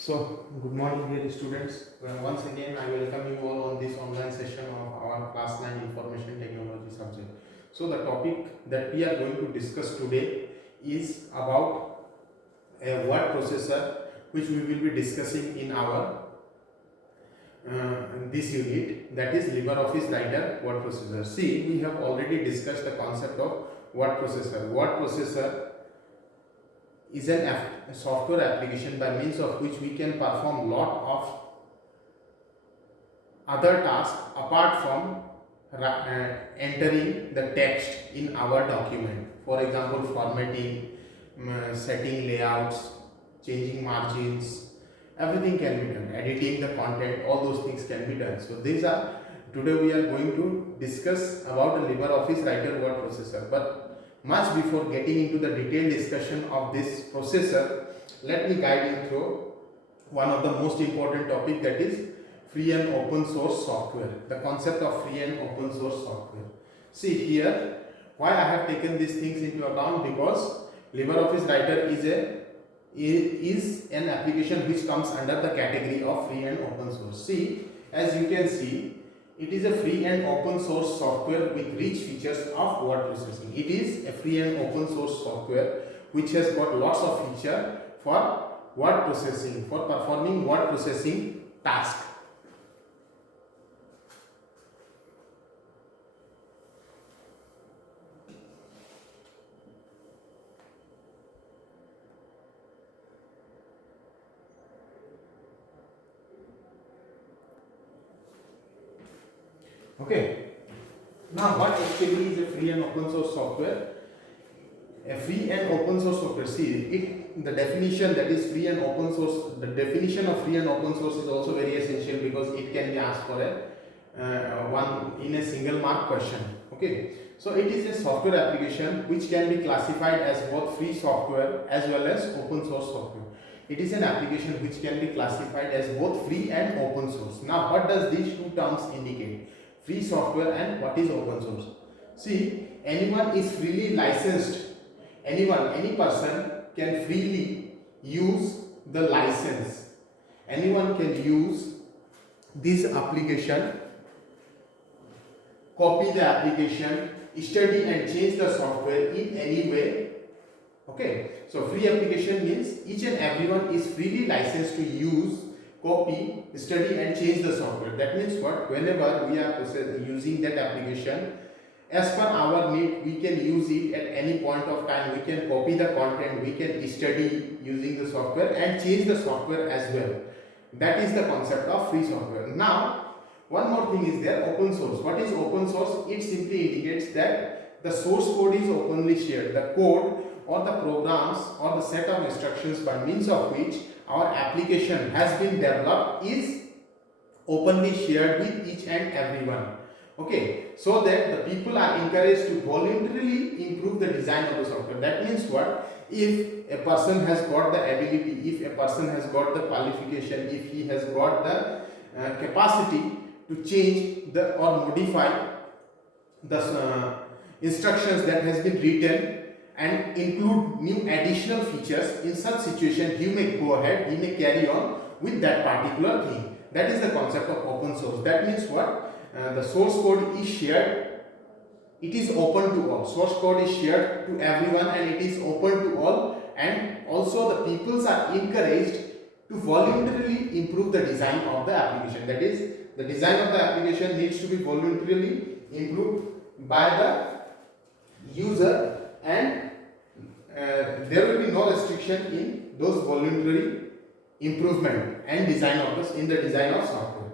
So, good morning, dear students. Well, once again, I welcome you all on this online session of our Class 9 Information Technology subject. So, the topic that we are going to discuss today is about a word processor, which we will be discussing in our this unit, that is LibreOffice Writer word processor. See, we have already discussed the concept of word processor. Word processor is a software application by means of which we can perform lot of other tasks apart from entering the text in our document. For example, formatting, setting layouts, changing margins, everything can be done. Editing the content, all those things can be done. So today we are going to discuss about the LibreOffice Writer word processor. But much before getting into the detailed discussion of this processor, let me guide you through one of the most important topic, that is free and open source software. The concept of free and open source software. See here, why I have taken these things into account, because LibreOffice Writer is an application which comes under the category of free and open source. See, as you can see, it is a free and open source software with rich features of word processing. It is a free and open source software which has got lots of feature for word processing, for performing word processing task. Okay. Now, what actually is a free and open source software? A free and open source software. See, the definition, that is free and open source. The definition of free and open source is also very essential, because it can be asked for one in a single mark question. Okay. So it is a software application which can be classified as both free software as well as open source software. It is an application which can be classified as both free and open source. Now, what does these two terms indicate? Free software and what is open source? See, anyone is freely licensed. Any person can freely use the license. Anyone can use this application, copy the application, study and change the software in any way. Okay, so free application means each and everyone is freely licensed to use, copy, study and change the software. That means what? Whenever we are using that application, as per our need, we can use it at any point of time. We can copy the content, we can study using the software and change the software as well. That is the concept of free software. Now, one more thing is there, open source. What is open source? It simply indicates that the source code is openly shared. The code or the programs or the set of instructions by means of which our application has been developed is openly shared with each and everyone. Okay, so that the people are encouraged to voluntarily improve the design of the software. That means what? If a person has got the ability, if a person has got the qualification, if he has got the capacity to change the or modify the instructions that has been written and include new additional features, in such situation he may go ahead, he may carry on with that particular thing. That is the concept of open source. That means what? The source code is shared, it is open to all. Source code is shared to everyone and it is open to all, and also the peoples are encouraged to voluntarily improve the design of the application. That is, the design of the application needs to be voluntarily improved by the user, and there will be no restriction in those voluntary improvement and design of this in the design of software.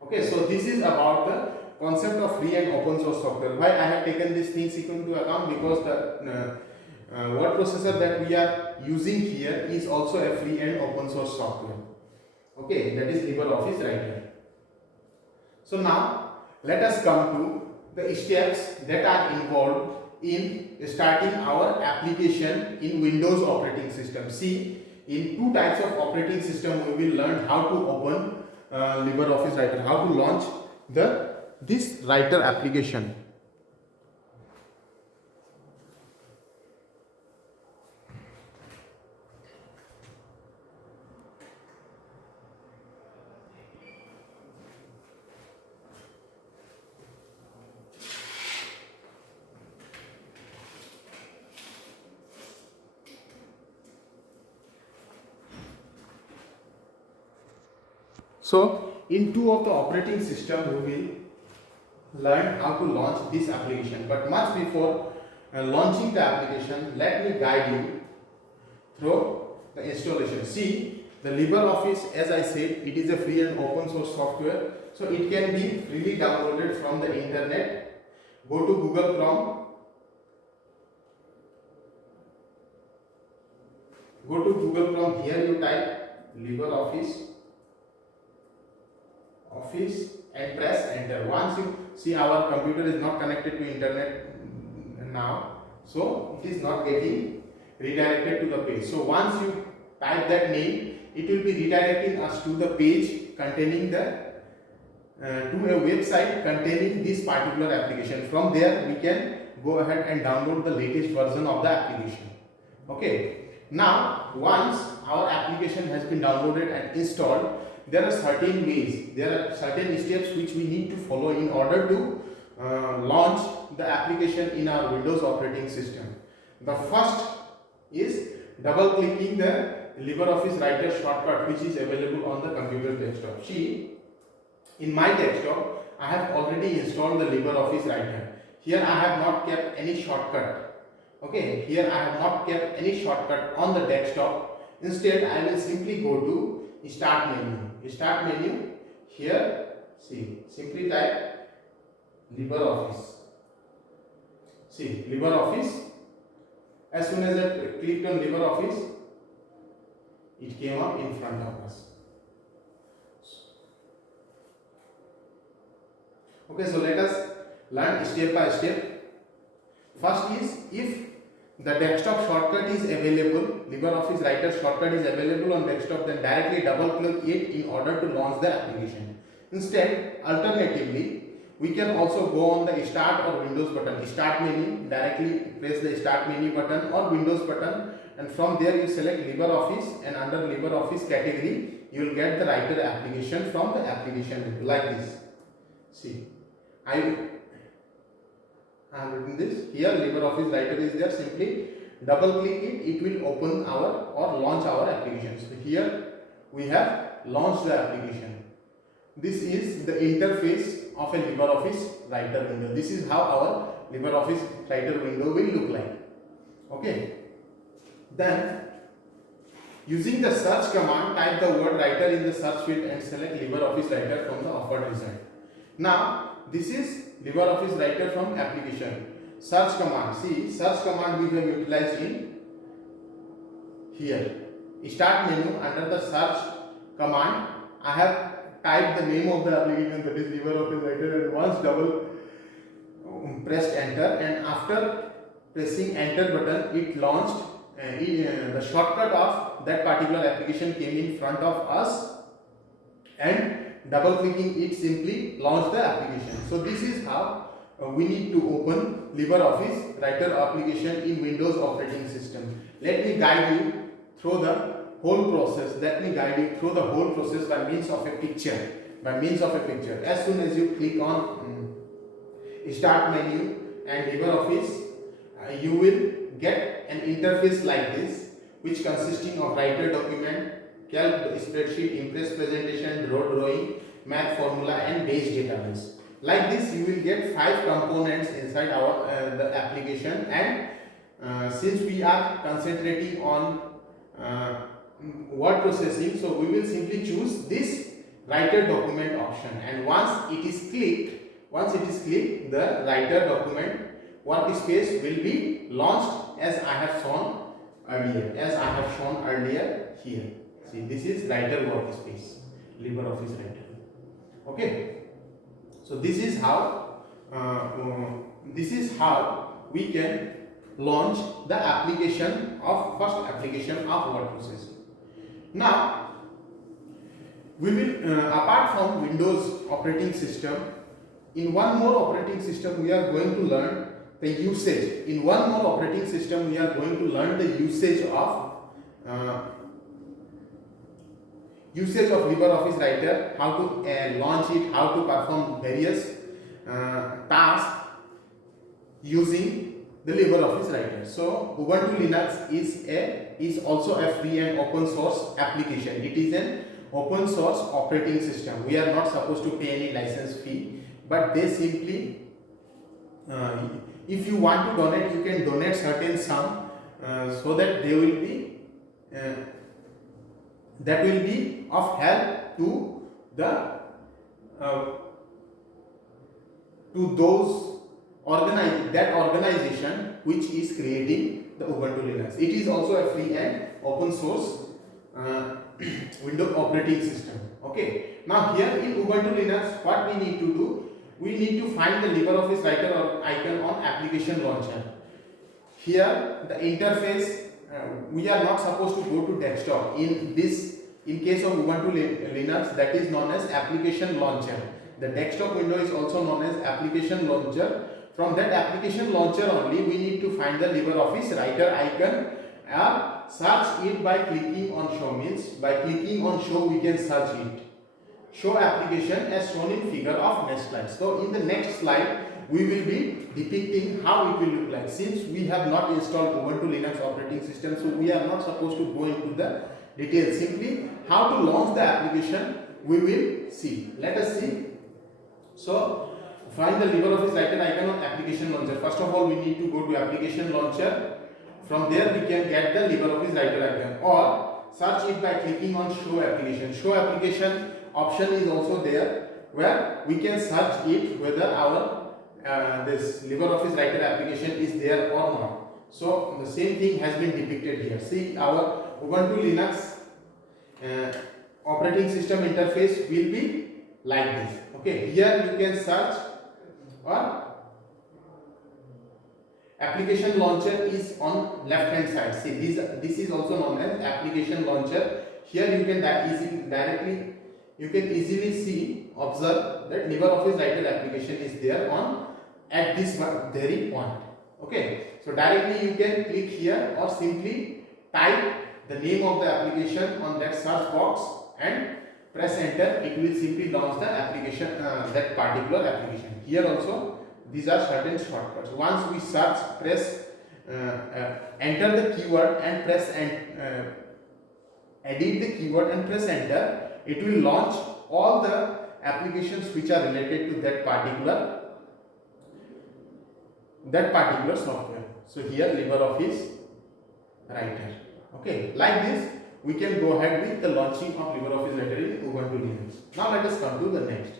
Okay, so this is about the concept of free and open source software. Why I have taken these things into account? Because the word processor that we are using here is also a free and open source software. Okay, that is LibreOffice Writer. So now let us come to the steps that are involved in starting our application in Windows operating system. See, in two types of operating system we will learn how to open LibreOffice Writer, how to launch this writer application. So in two of the operating system we will learn how to launch this application. But much before launching the application, let me guide you through the installation. See, the LibreOffice, as I said, it is a free and open source software, so it can be freely downloaded from the internet. Go to Google Chrome. Go to Google Chrome. Here you type LibreOffice and press enter. Once you see, our computer is not connected to internet now, so it is not getting redirected to the page. So once you type that name, it will be redirecting us to the page containing the to a website containing this particular application. From there we can go ahead and download the latest version of the application. Okay, now once our application has been downloaded and installed, there are certain ways, there are certain steps which we need to follow in order to launch the application in our Windows operating system. The first is double clicking the LibreOffice Writer shortcut which is available on the computer desktop. See, in my desktop I have already installed the LibreOffice Writer. Here I have not kept any shortcut. Okay, here I have not kept any shortcut on the desktop. Instead I will simply go to Start menu. Start menu, here see, simply type LibreOffice. See, LibreOffice. As soon as I clicked on LibreOffice, it came up in front of us. Okay, so let us learn step by step. First is, if the desktop shortcut is available, LibreOffice Writer shortcut is available on desktop, then directly double click it in order to launch the application. Instead, alternatively, we can also go on the Start or Windows button. Start menu, directly press the Start menu button or Windows button, and from there you select LibreOffice, and under LibreOffice category you will get the Writer application from the application menu, like this. See, I am written this. Here LibreOffice Writer is there. Simply double click it, it will open our or launch our application. So here we have launched the application. This is the interface of a LibreOffice Writer window. This is how our LibreOffice Writer window will look like. Okay. Then, using the search command, type the word writer in the search field and select LibreOffice Writer from the offered result. Now, this is LibreOffice Writer from application. Search command. See, search command we have utilized in here. Start menu, under the search command, I have typed the name of the application, that is LibreOffice Writer, and once double pressed enter, and after pressing enter button, it launched. The shortcut of that particular application came in front of us, and double clicking it simply launched the application. So this is how we need to open LibreOffice Writer application in Windows operating system. Let me guide you through the whole process. Let me guide you through the whole process by means of a picture. As soon as you click on Start menu and LibreOffice, you will get an interface like this, which consisting of Writer document, Calc spreadsheet, Impress presentation, draw drawing, math formula, and base database. Like this, you will get 5 components inside our the application, and since we are concentrating on word processing, so we will simply choose this Writer document option, and once it is clicked, the Writer document workspace will be launched as I have shown earlier here. See, this is Writer workspace, LibreOffice Writer. Okay, so this is how we can launch the first application of word processing. Now we will apart from Windows operating system, in one more operating system we are going to learn the usage. In one more operating system we are going to learn the usage of LibreOffice Writer, how to launch it, how to perform various tasks using the LibreOffice Writer. So Ubuntu Linux is also a free and open source application. It is an open source operating system. We are not supposed to pay any license fee, but they simply, if you want to donate, you can donate certain sum, so that they will be that will be of help to the to those organization which is creating the Ubuntu Linux. It is also a free and open source Windows operating system. Okay. Now here in Ubuntu Linux, what we need to do, we need to find the LibreOffice Writer or icon on application launcher. Here the interface, we are not supposed to go to desktop. In case of Ubuntu Linux, that is known as application launcher. The desktop window is also known as application launcher. From that application launcher only, we need to find the LibreOffice Writer icon. Search it by clicking on show. Means by clicking on show we can search it. Show application as shown in figure of next slide. So in the next slide we will be depicting how it will look like. Since we have not installed Ubuntu Linux operating system, so we are not supposed to go into the details. Simply how to launch the application we will see. Let us see. So find the LibreOffice Writer icon on application launcher. First of all, we need to go to application launcher. From there we can get the LibreOffice Writer icon, or search it by clicking on show application. Show application option is also there, where we can search it whether our this LibreOffice Writer application is there or not. So the same thing has been depicted here. See, our Ubuntu Linux operating system interface will be like this. Okay, here you can search, or application launcher is on left hand side. See, this is also known as application launcher. Here you can easily see, observe that LibreOffice Writer application is there at this very point. Okay, so directly you can click here, or simply type the name of the application on that search box and press enter. It will simply launch the application, that particular application. Here also these are certain shortcuts. Once we search, press enter the keyword and press edit the keyword and press enter. It will launch all the applications which are related to that particular software. So here LibreOffice Writer. Okay, like this we can go ahead with the launching of LibreOffice Writer in Ubuntu Linux. Now let us come to the next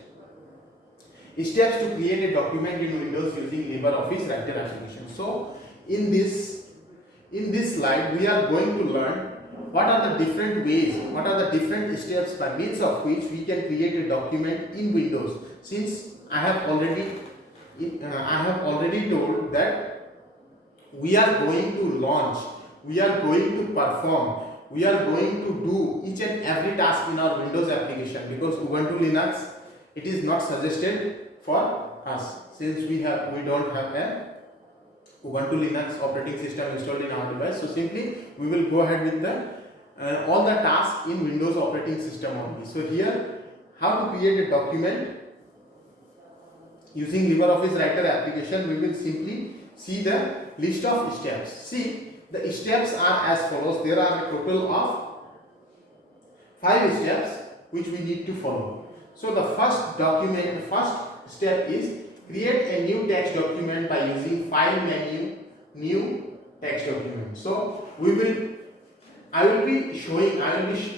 steps to create a document in Windows using LibreOffice Writer application. So in this slide we are going to learn what are the different ways, what are the different steps by means of which we can create a document in Windows. Since I have already told that we are going to launch, we are going to perform, we are going to do each and every task in our Windows application, because Ubuntu Linux, it is not suggested for us, since we don't have a Ubuntu Linux operating system installed in our device. So simply we will go ahead with the all the tasks in Windows operating system only. So here, how to create a document using LibreOffice Writer application, we will simply see the list of steps. See, the steps are as follows. There are a total of 5 steps which we need to follow. So the first step is create a new text document by using file menu, new text document. So I will be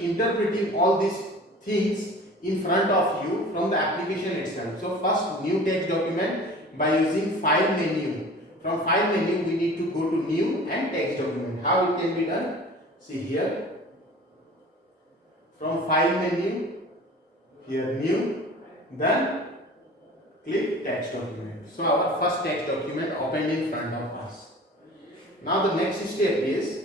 interpreting all these things in front of you from the application itself. So first, new text document by using file menu. From file menu we need to go to new and text document. How it can be done? See here. From file menu, here new, then click text document. So our first text document opened in front of us. Now the next step is,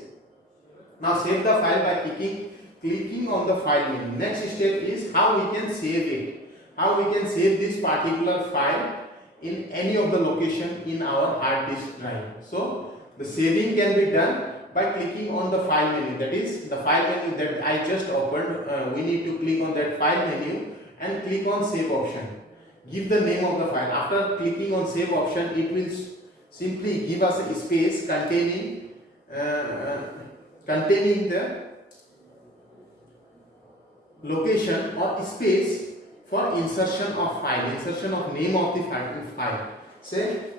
now save the file by clicking on the file menu. Next step is how we can save it. How we can save this particular file in any of the location in our hard disk drive. So the saving can be done by clicking on the file menu. That is the file menu that I just opened. We need to click on that file menu and click on save option. Give the name of the file. After clicking on save option, it will simply give us a space containing the location or space for insertion of file, insertion of name of the file. Say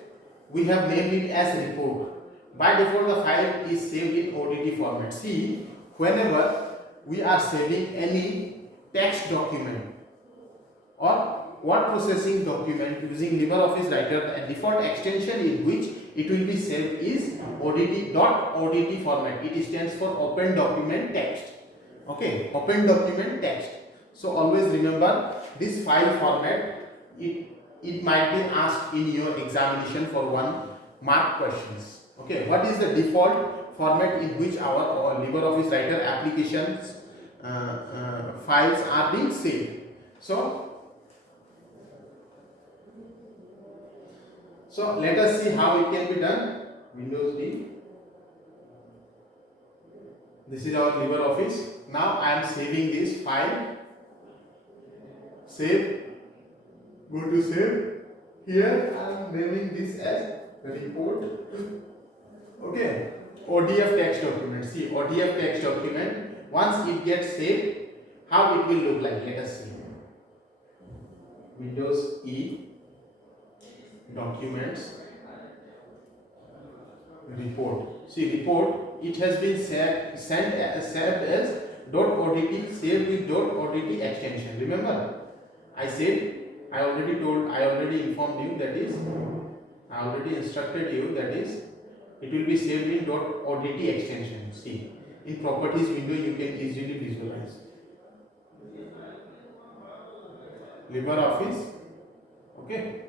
we have named it as report. By default the file is saved in ODT format. See, whenever we are saving any text document or word processing document using LibreOffice Writer, the default extension in which it will be saved is ODT format. It stands for Open Document Text. Okay, Open Document Text. So always remember this file format. It might be asked in your examination for 1 mark questions. Okay, what is the default format in which our LibreOffice Writer applications files are being saved? So let us see how it can be done. Windows D. This is our LibreOffice. Now I am saving this file. Save. Go to save. Here I am naming this as report. Okay. ODF text document. See, ODF text document. Once it gets saved, how it will look like? Let us see. Windows E. Documents, report. See, report, it has been saved as .odt, saved with .odt extension. Remember, I already informed you, that is, I already instructed you, that is, it will be saved in .odt extension. See, in properties window you can easily visualize. LibreOffice, okay.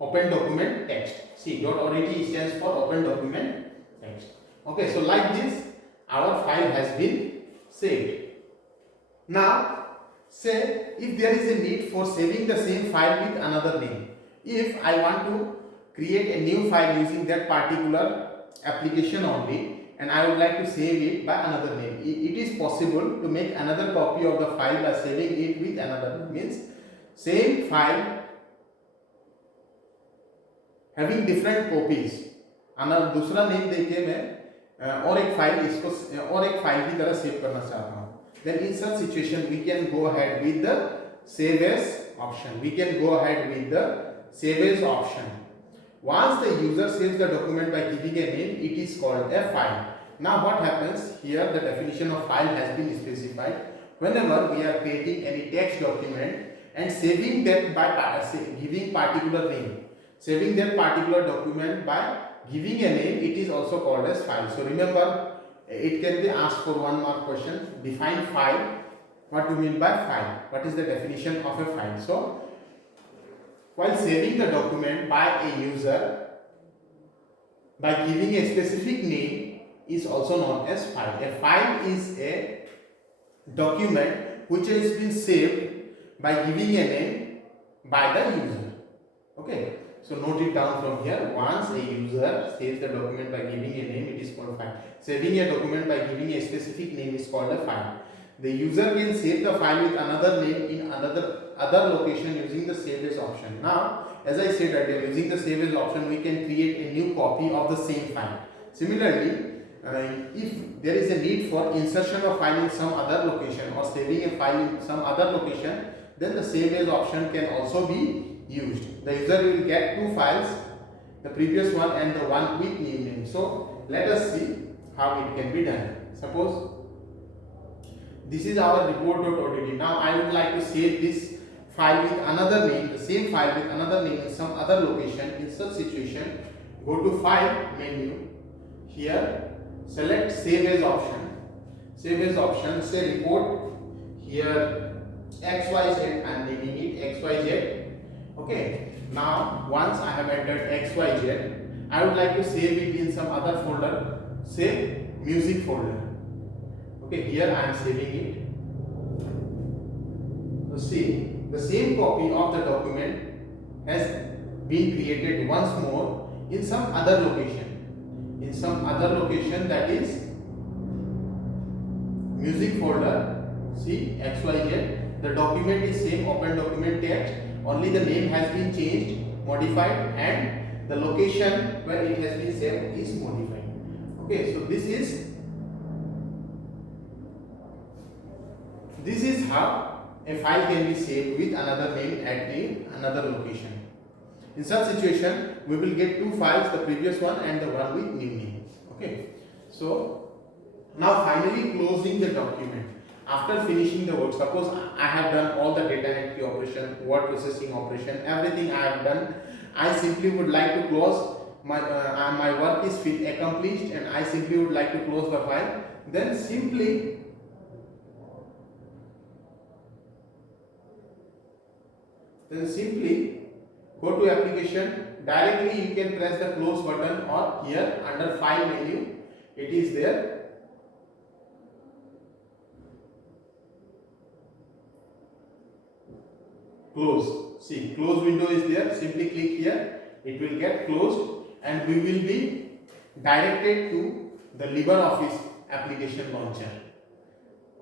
Open Document Text. See, .odt stands for Open Document Text. Okay, so like this, our file has been saved. Now, say if there is a need for saving the same file with another name. If I want to create a new file using that particular application only, and I would like to save it by another name, it is possible to make another copy of the file by saving it with another name. Means same file having different copies, दूसरा name देके मैं और एक file की तरह save करना चाहता हूँ, then in such situation we can go ahead with the save as option. Once the user saves the document by giving a name, it is called a file. Now what happens here? The definition of file has been specified. Whenever we are creating any text document and saving that by giving particular name, saving that particular document by giving a name, it is also called as file. So remember, it can be asked for 1 mark question. Define file. What do you mean by file? What is the definition of a file? So while saving the document by a user by giving a specific name is also known as file. A file is a document which has been saved by giving a name by the user. Okay. So note it down from here. Once a user saves the document by giving a name, it is called file. Saving a document by giving a specific name is called a file. The user can save the file with another name in other location using the save as option. Now, as I said earlier, using the save as option, we can create a new copy of the same file. Similarly, if there is a need for insertion of file in some other location or saving a file in some other location, then the save as option can also be used. The user will get 2 files, the previous one and the one with new name. So let us see how it can be done. Suppose this is our report.odt. Now I would like to save this file with another name, the same file with another name in some other location. In such situation, go to File menu. Here, select Save as option. Save as option, say report. Here, XYZ. I am naming it XYZ. Okay. Now, once I have entered XYZ, I would like to save it in some other folder. Say music folder. Okay, here I am saving it. So see, the same copy of the document has been created once more in some other location. In some other location, that is music folder. See, XYZ. the document is same, open document text, only the name has been changed, modified, and the location where it has been saved is modified. Okay, so this is how a file can be saved with another name at another location. In such situation, we will get two files, the previous one and the one with new name. Okay, so now finally closing the document. After finishing the work, suppose I have done all the data entry operation, word processing operation, everything I have done. I simply would like to close my work is accomplished, and I simply would like to close the file. Then simply go to application. Directly you can press the close button, or here under file menu it is there. Close. See, close window is there. Simply click here. It will get closed, and we will be directed to the LibreOffice application launcher.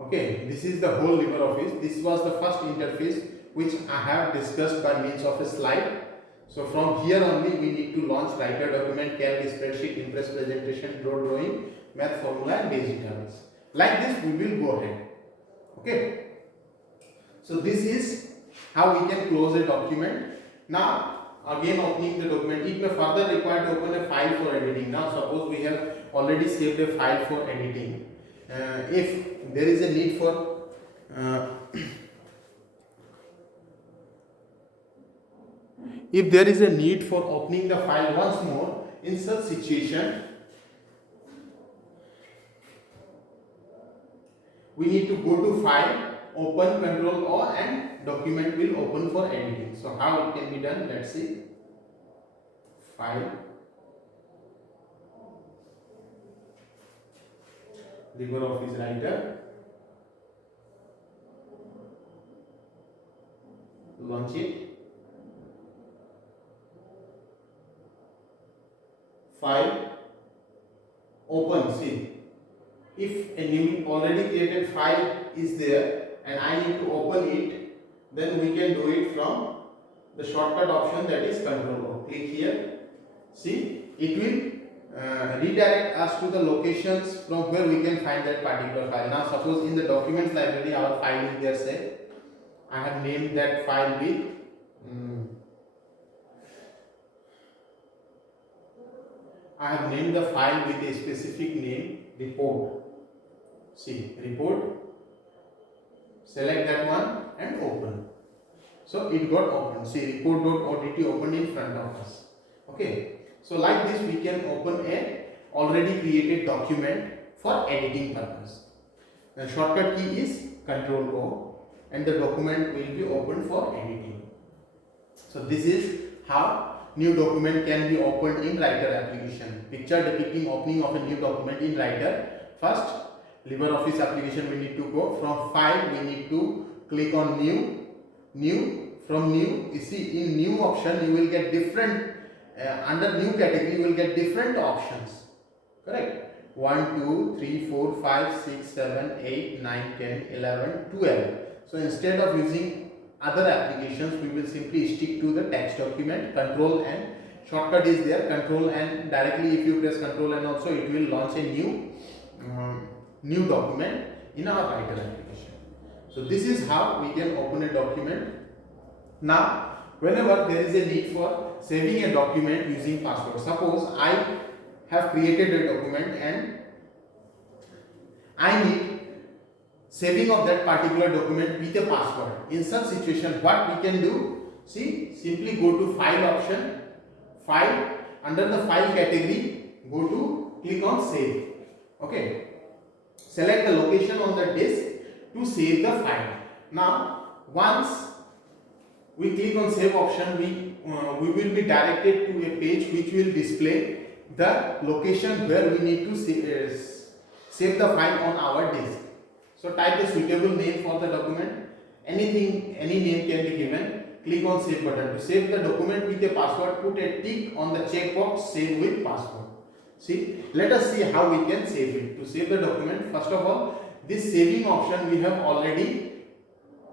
Okay, this is the whole LibreOffice. This was the first interface which I have discussed by means of a slide. So from here only we need to launch writer, document, calc, spreadsheet, impress, presentation, drawing, math formula, and base database. Like this we will go ahead. Okay. So this is how we can close a document. Now again opening the document, it may further require to open a file for editing. Now suppose we have already saved a file for editing. If there is a need for if there is a need for opening the file once more, in such situation we need to go to file, open, Ctrl O, and document will open for editing. So how it can be done, let's see. File, LibreOffice Writer, launch it, file, open. See, if a new already created file is there and I need to open it, then we can do it from the shortcut option, that is Ctrl O. Click here. See, it will redirect us to the locations from where we can find that particular file. Now suppose in the documents library our file is there, say I have named that file with I have named the file with a specific name, report. See, report, select that one and open. So it got opened. See, report.odt opened in front of us. Okay, so like this we can open a already created document for editing purpose. The shortcut key is Ctrl O, and the document will be opened for editing. So this is how new document can be opened in Writer application. Picture depicting opening of a new document in Writer. First, LibreOffice application we need to go. From file we need to click on new. From new, you see in new option you will get different, under new category you will get different options. Correct? 1, 2, 3, 4, 5, 6, 7, 8, 9, 10, 11, 12. So instead of using other applications, we will simply stick to the text document. Control and shortcut is there, Control and directly if you press Control and also it will launch a new document in our Writer application. So this is how we can open a document. Now whenever there is a need for saving a document using password, suppose I have created a document and I need saving of that particular document with a password. In such situation, what we can do, see, simply go to file option, file, under the file category, go to click on save. Okay, select the location on the disk to save the file. Now once we click on save option, we will be directed to a page which will display the location where we need to save the file on our disk. So type a suitable name for the document. Any name can be given. Click on save button. To save the document with a password, put a tick on the checkbox save with password. See, let us see how we can save it. To save the document, first of all, this saving option we have already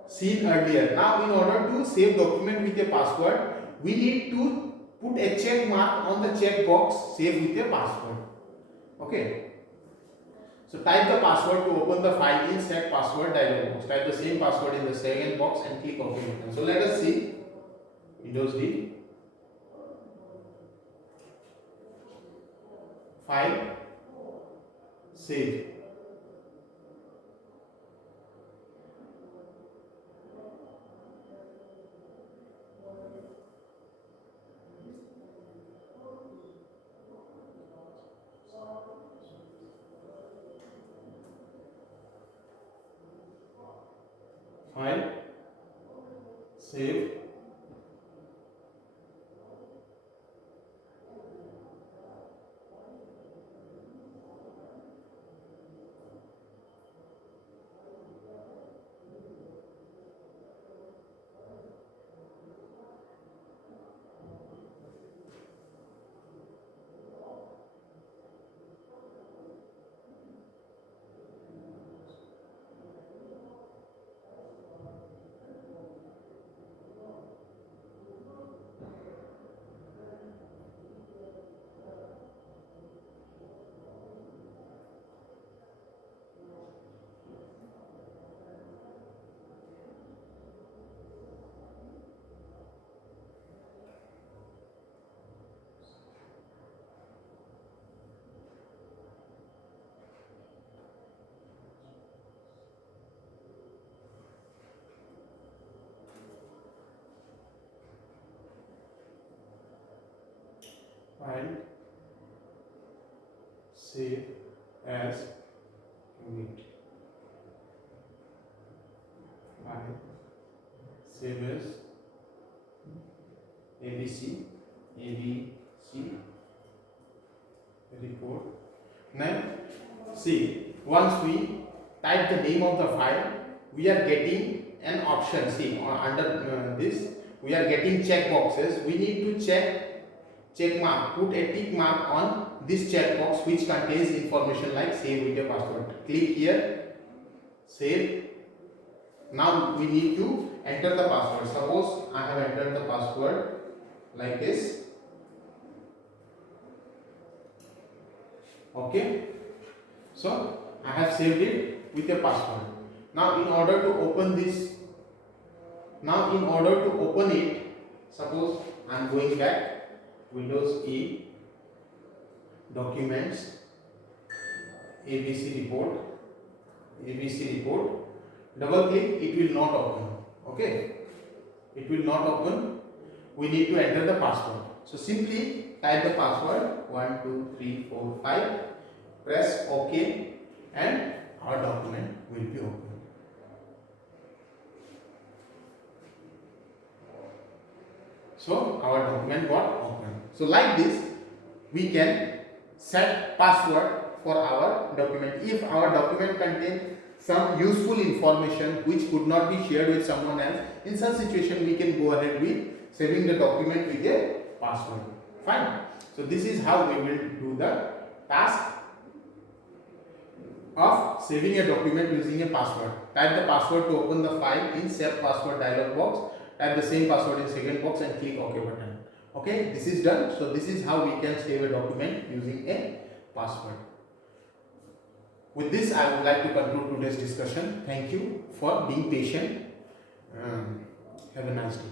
seen earlier. Now in order to save document with a password, we need to put a check mark on the check box save with a password. Okay. So type the password to open the file in set password dialog box. Type the same password in the second box and click OK button. So let us see. Windows D. File. Save. File. Save. File. Save as commit. File. Save as ABC report. Now see, once we type the name of the file, we are getting an option. See, under this we are getting check boxes. We need to check mark, put a tick mark on this checkbox which contains information like save with a password. Click here, save. Now we need to enter the password. Suppose I have entered the password like this. Okay. So I have saved it with a password. Now in order to open this, suppose I am going back. Windows E, Documents, ABC report, double click, it will not open. Okay, it will not open. We need to enter the password. So simply type the password 1 2 3 4 5, press OK, and our document will be open. So our document got open. So like this, we can set password for our document. If our document contains some useful information which could not be shared with someone else, in such situation we can go ahead with saving the document with a password. Fine. So this is how we will do the task of saving a document using a password. Type the password to open the file in set password dialog box. Type the same password in second box and click OK button. Okay, this is done. So this is how we can save a document using a password. With this, I would like to conclude today's discussion. Thank you for being patient. Have a nice day.